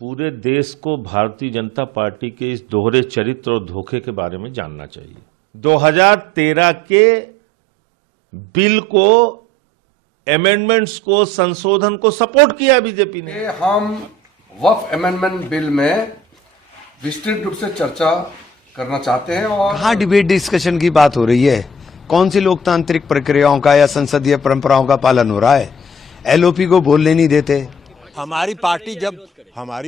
पूरे देश को भारतीय जनता पार्टी के इस दोहरे चरित्र और धोखे के बारे में जानना चाहिए। 2013 के बिल को, अमेंडमेंट्स को, संशोधन को सपोर्ट किया बीजेपी ने। हम वक्फ अमेंडमेंट बिल में विस्तृत रूप से चर्चा करना चाहते हैं। और कहाँ डिबेट डिस्कशन की बात हो रही है? कौन सी लोकतांत्रिक प्रक्रियाओं का या संसदीय परंपराओं का पालन हो रहा है? एलओपी को बोलने नहीं देते। हमारी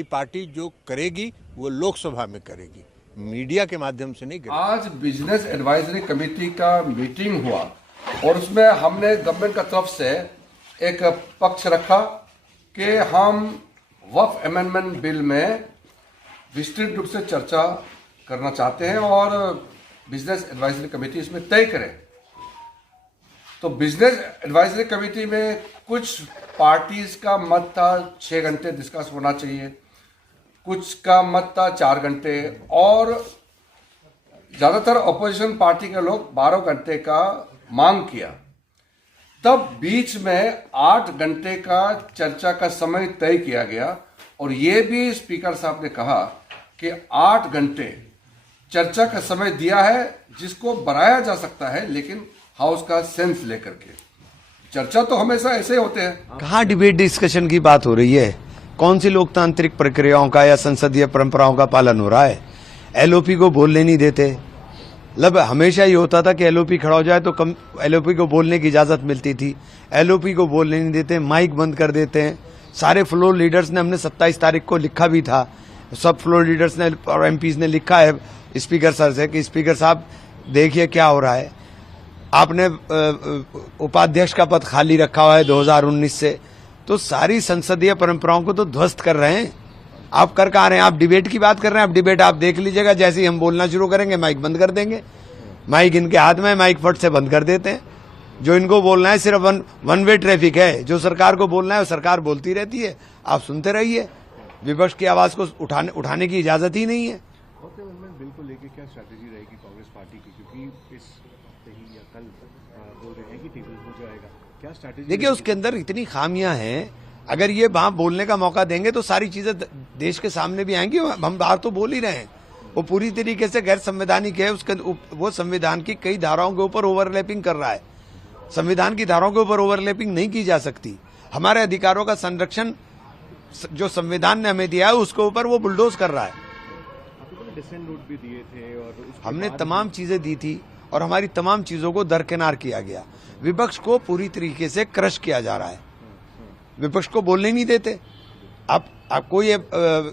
पार्टी जो करेगी वो लोकसभा में करेगी, मीडिया के माध्यम से नहीं करेगी। आज बिजनेस एडवाइजरी कमेटी का मीटिंग हुआ और उसमें हमने गवर्नमेंट का तरफ से एक पक्ष रखा कि हम वक्फ अमेंडमेंट बिल में विस्तृत रूप से चर्चा करना चाहते हैं और बिजनेस एडवाइजरी कमेटी इसमें तय करे। तो बिजनेस एडवाइजरी कमेटी में कुछ पार्टीज का मत था 6 घंटे डिस्कस होना चाहिए, कुछ का मत था 4 घंटे और ज्यादातर अपोजिशन पार्टी के लोग 12 घंटे का मांग किया। तब बीच में 8 घंटे का चर्चा का समय तय किया गया और ये भी स्पीकर साहब ने कहा कि 8 घंटे चर्चा का समय दिया है जिसको बढ़ाया जा सकता है, लेकिन हाउस का सेंस लेकर के। चर्चा तो हमेशा ऐसे होते हैं। कहाँ डिबेट डिस्कशन की बात हो रही है? कौन सी लोकतांत्रिक प्रक्रियाओं का या संसदीय परंपराओं का पालन हो रहा है? एलओपी को बोलने नहीं देते। मतलब हमेशा ही होता था कि एलओपी खड़ा हो जाए तो कम एलओपी को बोलने की इजाजत मिलती थी। एलओपी को बोलने नहीं देते, माइक बंद कर देते हैं। सारे फ्लोर लीडर्स ने, हमने 27 तारीख को लिखा भी था, सब फ्लोर लीडर्स ने और एमपीज ने लिखा है स्पीकर सर से कि स्पीकर साहब देखिए क्या हो रहा है। आपने उपाध्यक्ष का पद खाली रखा हुआ है 2019 से, तो सारी संसदीय परंपराओं को तो ध्वस्त कर रहे हैं। आप कर कहाँ रहे हैं? आप डिबेट की बात कर रहे हैं। आप डिबेट आप देख लीजिएगा, जैसे ही हम बोलना शुरू करेंगे माइक बंद कर देंगे। माइक इनके हाथ में, माइक फट से बंद कर देते हैं। जो इनको बोलना है सिर्फ वन वे ट्रैफिक है, जो सरकार को बोलना है वो सरकार बोलती रहती है, आप सुनते रहिए। विपक्ष की आवाज को उठाने की इजाजत ही नहीं है। बिल को लेकर क्या स्ट्रैटेजी रहेगी कांग्रेस पार्टी की, क्योंकि इस कहीं या कल बोल रहे हैं कि टेबल हो जाएगा, क्या स्ट्रैटेजी? देखिए उसके अंदर इतनी खामियां हैं, अगर ये वहां बोलने का मौका देंगे तो सारी चीजें देश के सामने भी आएंगी। हम बाहर तो बोल ही रहे हैं, वो पूरी तरीके से गैर संवैधानिक है। उसके वो संविधान की कई धाराओं के ऊपर ओवरलैपिंग कर रहा है। संविधान की धाराओं के ऊपर ओवरलैपिंग नहीं की जा सकती। हमारे अधिकारों का संरक्षण जो संविधान ने हमें दिया है उसके ऊपर वो बुलडोज कर रहा है। डिसेंट नोट भी दिए थे और हमने तमाम चीजें दी थी और हमारी तमाम चीजों को दरकिनार किया गया। विपक्ष को पूरी तरीके से क्रश किया जा रहा है। विपक्ष को बोलने नहीं देते। आप कोई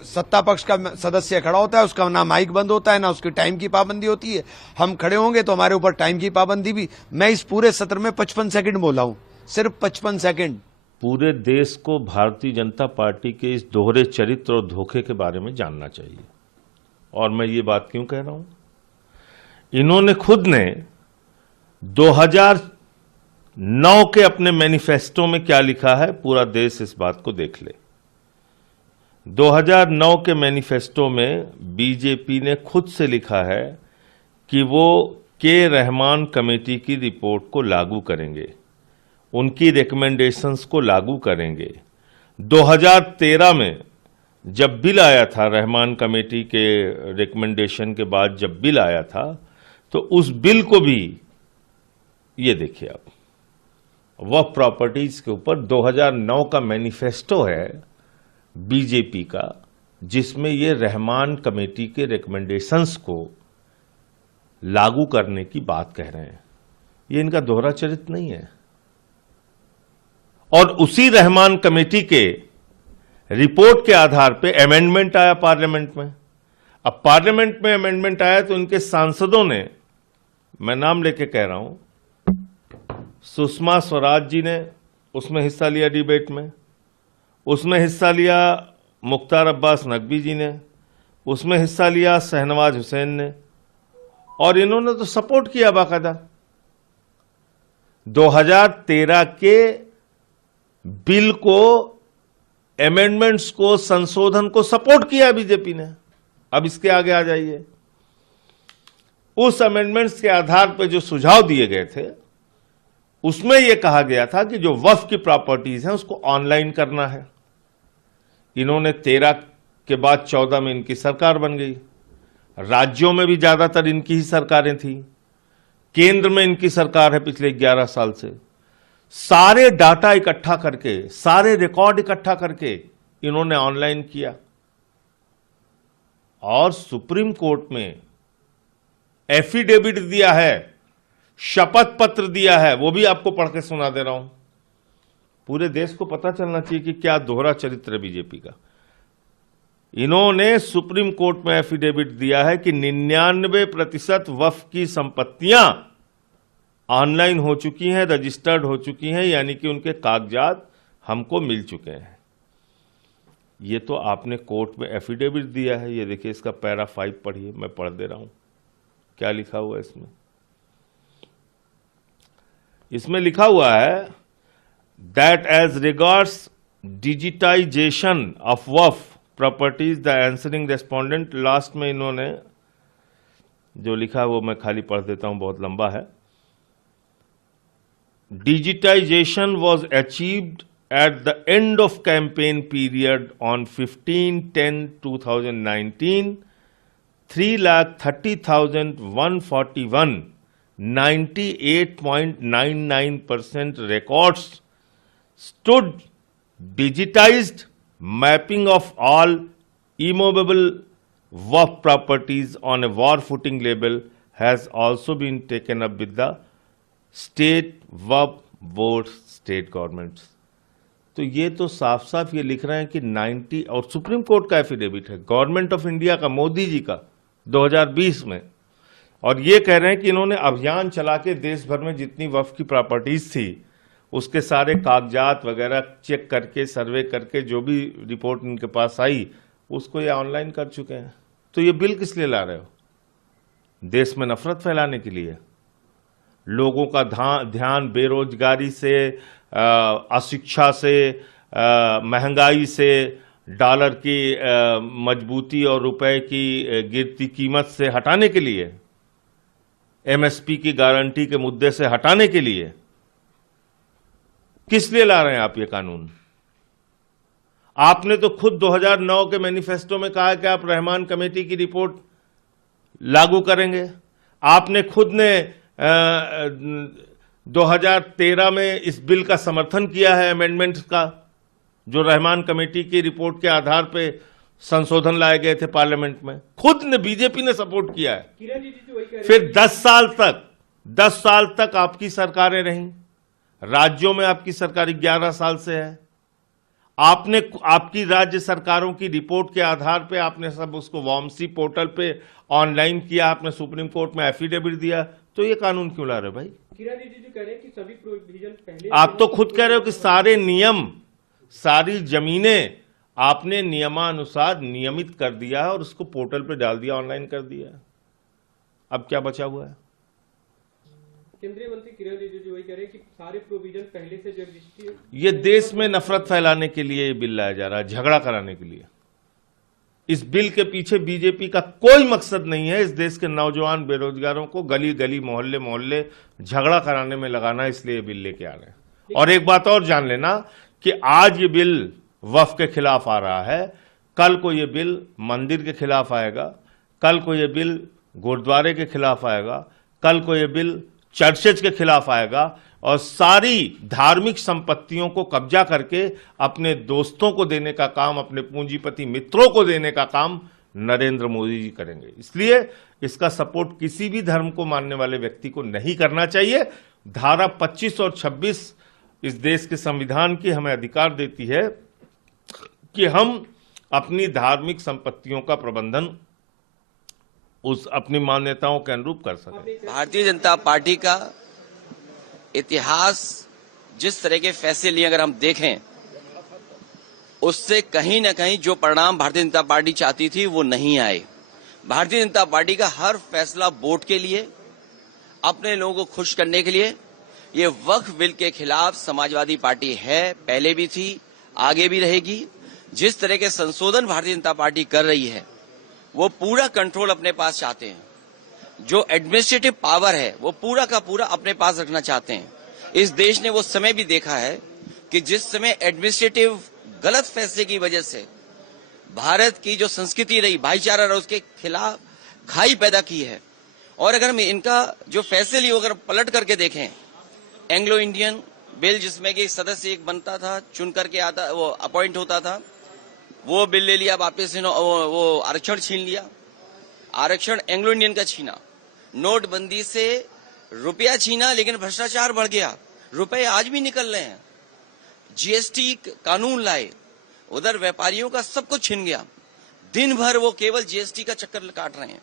सत्ता पक्ष का सदस्य खड़ा होता है, उसका ना माइक बंद होता है, ना उसकी टाइम की पाबंदी होती है। हम खड़े होंगे तो हमारे ऊपर टाइम की पाबंदी भी। मैं इस पूरे सत्र में 55 सेकंड बोला हूं, सिर्फ 55 सेकंड। पूरे देश को भारतीय जनता पार्टी के इस दोहरे चरित्र और धोखे के बारे में जानना चाहिए। और मैं ये बात क्यों कह रहा हूं? इन्होंने खुद ने 2009 के अपने मैनिफेस्टो में क्या लिखा है, पूरा देश इस बात को देख ले। 2009 के मैनिफेस्टो में बीजेपी ने खुद से लिखा है कि वो के रहमान कमेटी की रिपोर्ट को लागू करेंगे, उनकी रिकमेंडेशंस को लागू करेंगे। 2013 में जब बिल आया था, रहमान कमेटी के रिकमेंडेशन के बाद जब बिल आया था, तो उस बिल को भी ये देखिए आप, वक्फ प्रॉपर्टीज के ऊपर 2009 का मैनिफेस्टो है बीजेपी का, जिसमें ये रहमान कमेटी के रिकमेंडेशंस को लागू करने की बात कह रहे हैं। ये इनका दोहरा चरित्र नहीं है। और उसी रहमान कमेटी के रिपोर्ट के आधार पे अमेंडमेंट आया पार्लियामेंट में। अब पार्लियामेंट में अमेंडमेंट आया तो उनके सांसदों ने, मैं नाम लेके कह रहा हूं, सुषमा स्वराज जी ने उसमें हिस्सा लिया डिबेट में, उसमें हिस्सा लिया मुख्तार अब्बास नकवी जी ने, उसमें हिस्सा लिया शहनवाज हुसैन ने, और इन्होंने तो सपोर्ट किया बाकायदा। 2013 के बिल को, अमेंडमेंट्स को, संशोधन को सपोर्ट किया बीजेपी ने। अब इसके आगे आ जाइए। उस अमेंडमेंट्स के आधार पर जो सुझाव दिए गए थे उसमें यह कहा गया था कि जो वक्फ की प्रॉपर्टीज हैं उसको ऑनलाइन करना है। इन्होंने 13 के बाद 14 में इनकी सरकार बन गई। राज्यों में भी ज्यादातर इनकी ही सरकारें थी, केंद्र में इनकी सरकार है पिछले 11 साल से। सारे डाटा इकट्ठा करके, सारे रिकॉर्ड इकट्ठा करके इन्होंने ऑनलाइन किया और सुप्रीम कोर्ट में एफिडेविट दिया है, शपथ पत्र दिया है, वो भी आपको पढ़ के सुना दे रहा हूं। पूरे देश को पता चलना चाहिए कि क्या दोहरा चरित्र है बीजेपी का। इन्होंने सुप्रीम कोर्ट में एफिडेविट दिया है कि 99% वक्फ की संपत्तियां ऑनलाइन हो चुकी हैं, रजिस्टर्ड हो चुकी हैं, यानी कि उनके कागजात हमको मिल चुके हैं। ये तो आपने कोर्ट में एफिडेविट दिया है। ये देखिए, इसका पैरा 5 पढ़िए, मैं पढ़ दे रहा हूं क्या लिखा हुआ है इसमें। इसमें लिखा हुआ है that as regards digitization of Waqf properties the answering respondent, last में इन्होंने जो लिखा है वो मैं खाली पढ़ देता हूं, बहुत लंबा है। Digitization was achieved at the end of campaign period on 15/10/2019, 3,30,141, 98.99% records stood digitized. Mapping of all immovable waqf properties on a war footing label has also been taken up with the state waqf boards, state governments. तो ये तो साफ साफ ये लिख रहे हैं कि 90, और सुप्रीम कोर्ट का एफिडेविट है, गवर्नमेंट ऑफ इंडिया का, मोदी जी का 2020 में, और ये कह रहे हैं कि इन्होंने अभियान चला के देश भर में जितनी वक्फ की प्रॉपर्टीज थी उसके सारे कागजात वगैरह चेक करके, सर्वे करके, जो भी रिपोर्ट इनके पास आई उसको ये ऑनलाइन कर चुके हैं। तो ये बिल किस लिए ला रहे हो? देश में नफरत फैलाने के लिए। लोगों का ध्यान बेरोजगारी से, अशिक्षा से, महंगाई से, डॉलर की मजबूती और रुपए की गिरती कीमत से हटाने के लिए, एमएसपी की गारंटी के मुद्दे से हटाने के लिए किस लिए ला रहे हैं आप ये कानून? आपने तो खुद 2009 के मैनिफेस्टो में कहा कि आप रहमान कमेटी की रिपोर्ट लागू करेंगे। आपने खुद ने 2013 में इस बिल का समर्थन किया है, अमेंडमेंट्स का, जो रहमान कमेटी की रिपोर्ट के आधार पे संशोधन लाए गए थे पार्लियामेंट में। खुद ने, बीजेपी ने सपोर्ट किया है। फिर 10 साल तक आपकी सरकारें रहीं, राज्यों में आपकी सरकार 11 साल से है। आपने आपकी राज्य सरकारों की रिपोर्ट के आधार पे आपने सब उसको वामसी पोर्टल पे ऑनलाइन किया, आपने सुप्रीम कोर्ट में एफिडेविट दिया। तो ये कानून क्यों ला रहे हो भाई? कह रहे हैं कि सभी प्रोविजन पहले, आप तो खुद कह रहे हो कि सारे नियम, सारी जमीनें आपने नियमानुसार नियमित कर दिया है और उसको पोर्टल पे डाल दिया, ऑनलाइन कर दिया है। अब क्या बचा हुआ है? केंद्रीय मंत्री किरण रिजिजू वही कह रहे हैं कि सारे प्रोविजन पहले से जो एग्जिस्ट, ये देश में नफरत फैलाने के लिए ये बिल लाया जा रहा है, झगड़ा कराने के लिए। इस बिल के पीछे बीजेपी का कोई मकसद नहीं है इस देश के नौजवान बेरोजगारों को गली गली, मोहल्ले मोहल्ले झगड़ा कराने में लगाना, इसलिए ये बिल लेके आ रहे हैं। और एक बात और जान लेना कि आज ये बिल वक्फ के खिलाफ आ रहा है, कल को ये बिल मंदिर के खिलाफ आएगा, कल को ये बिल गुरुद्वारे के खिलाफ आएगा, कल को ये बिल चर्चेज के खिलाफ आएगा, और सारी धार्मिक संपत्तियों को कब्जा करके अपने दोस्तों को देने का काम, अपने पूंजीपति मित्रों को देने का काम नरेंद्र मोदी जी करेंगे। इसलिए इसका सपोर्ट किसी भी धर्म को मानने वाले व्यक्ति को नहीं करना चाहिए। धारा 25 और 26 इस देश के संविधान की हमें अधिकार देती है कि हम अपनी धार्मिक संपत्तियों का प्रबंधन उस अपनी मान्यताओं के अनुरूप कर सकें। भारतीय जनता पार्टी का इतिहास जिस तरह के फैसले लिए अगर हम देखें, उससे कहीं न कहीं जो परिणाम भारतीय जनता पार्टी चाहती थी वो नहीं आए। भारतीय जनता पार्टी का हर फैसला वोट के लिए, अपने लोगों को खुश करने के लिए। ये वक्फ बिल के खिलाफ समाजवादी पार्टी है, पहले भी थी, आगे भी रहेगी। जिस तरह के संशोधन भारतीय जनता पार्टी कर रही है, वो पूरा कंट्रोल अपने पास चाहते हैं। जो एडमिनिस्ट्रेटिव पावर है वो पूरा का पूरा अपने पास रखना चाहते हैं। इस देश ने वो समय भी देखा है कि जिस समय एडमिनिस्ट्रेटिव गलत फैसले की वजह से भारत की जो संस्कृति रही, भाईचारा रहा, उसके खिलाफ खाई पैदा की है। और अगर हम इनका जो फैसले लिए अगर पलट करके देखें, एंग्लो इंडियन बिल जिसमें कि सदस्य एक बनता था, चुन करके आता, वो अपॉइंट होता था, वो बिल ले लिया वापस, वो आरक्षण छीन लिया, आरक्षण एंग्लो इंडियन का छीना, नोटबंदी से रुपया छीना, लेकिन भ्रष्टाचार बढ़ गया, रुपए आज भी निकल रहे हैं, जीएसटी कानून लाए, उधर व्यापारियों का सब कुछ छिन गया, दिन भर वो केवल जीएसटी का चक्कर काट रहे हैं।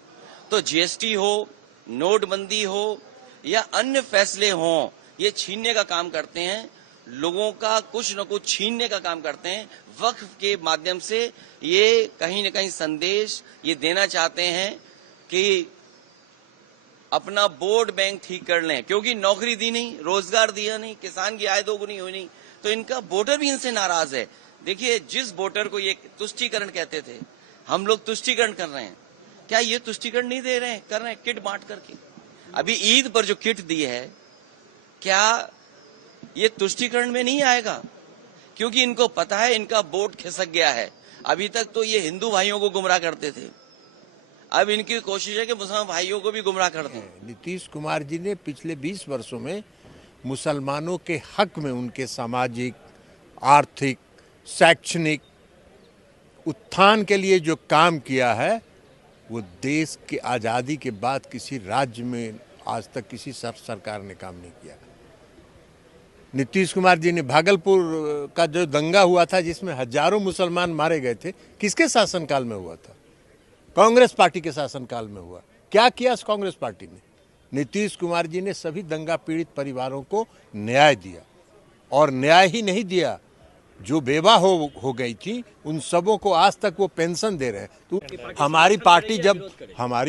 तो जीएसटी हो, नोटबंदी हो या अन्य फैसले हों, ये छीनने का काम करते हैं, लोगों का कुछ न कुछ छीनने का काम करते हैं। वक्फ के माध्यम से ये कहीं न कहीं संदेश ये देना चाहते हैं कि अपना वोट बैंक ठीक कर लें, क्योंकि नौकरी दी नहीं, रोजगार दिया नहीं, किसान की आय दोगुनी हुई नहीं, तो इनका वोटर भी इनसे नाराज है। देखिए, जिस वोटर को ये तुष्टीकरण कहते थे, हम लोग तुष्टीकरण कर रहे हैं, क्या ये तुष्टीकरण नहीं दे रहे हैं, कर रहे हैं किट बांट करके। अभी ईद पर जो किट दी है, क्या ये तुष्टीकरण में नहीं आएगा? क्योंकि इनको पता है इनका वोट खिसक गया है। अभी तक तो ये हिंदू भाइयों को गुमराह करते थे, अब इनकी कोशिश है कि मुसलमान भाइयों को भी गुमराह कर दें। नीतीश कुमार जी ने पिछले 20 वर्षों में मुसलमानों के हक में उनके सामाजिक, आर्थिक, शैक्षणिक उत्थान के लिए जो काम किया है, वो देश की आज़ादी के बाद किसी राज्य में आज तक किसी सरकार ने काम नहीं किया। नीतीश कुमार जी ने भागलपुर का जो दंगा हुआ था, जिसमें हजारों मुसलमान मारे गए थे, किसके शासनकाल में हुआ था? कांग्रेस पार्टी के शासनकाल में हुआ। क्या किया इस कांग्रेस पार्टी ने? नीतीश कुमार जी ने सभी दंगा पीड़ित परिवारों को न्याय दिया, और न्याय ही नहीं दिया, जो बेवा हो गई थी उन सबों को आज तक वो पेंशन दे रहे हैं। तो हमारी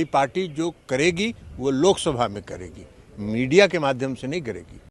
पार्टी जो करेगी वो लोकसभा में करेगी, मीडिया के माध्यम से नहीं करेगी।